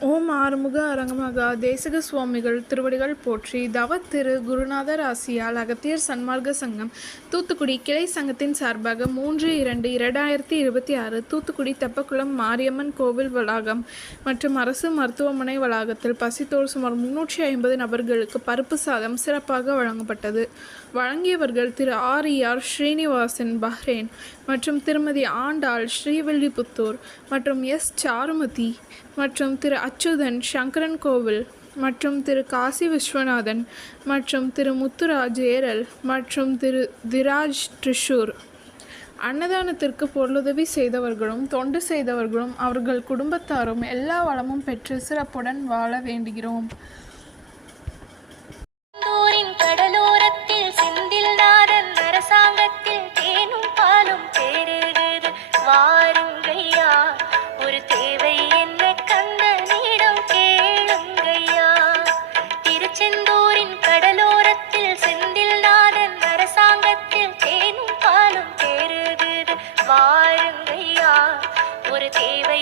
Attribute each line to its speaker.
Speaker 1: ஓம் ஆறுமுக அரங்கமகா தேசக சுவாமிகள் திருவடிகள் போற்றி தவ திரு குருநாதர் ஆசியால் அகத்தியர் சன்மார்க்க சங்கம் தூத்துக்குடி கிளை சங்கத்தின் சார்பாக மூன்று இரண்டு இரண்டாயிரத்தி இருபத்தி ஆறு தூத்துக்குடி தெப்பக்குளம் மாரியம்மன் கோவில் வளாகம் மற்றும் அரசு மருத்துவமனை வளாகத்தில் பசித்தோர் சுமார் முன்னூற்றி ஐம்பது நபர்களுக்கு பருப்பு சாதம் சிறப்பாக வழங்கப்பட்டது. வழங்கியவர்கள் திரு ஆர் ஆர் ஸ்ரீனிவாசன் பஹ்ரேன் மற்றும் திருமதி ஆண்டாள் ஸ்ரீவில்லிபுத்தூர் மற்றும் எஸ் சாருமதி மற்றும் திரு அச்சுதன் சங்கரன் கோவில் மற்றும் திரு காசி விஸ்வநாதன் மற்றும் திரு முத்துராஜ் ஏரல் மற்றும் திரு திராஜ் ட்ரிஷூர் அன்னதானத்திற்கு பொருளுதவி செய்தவர்களும் தொண்டு செய்தவர்களும் அவர்கள் குடும்பத்தாரும் எல்லா வளமும் பெற்று சிறப்புடன் வாழ வேண்டுகிறோம்.
Speaker 2: தேவை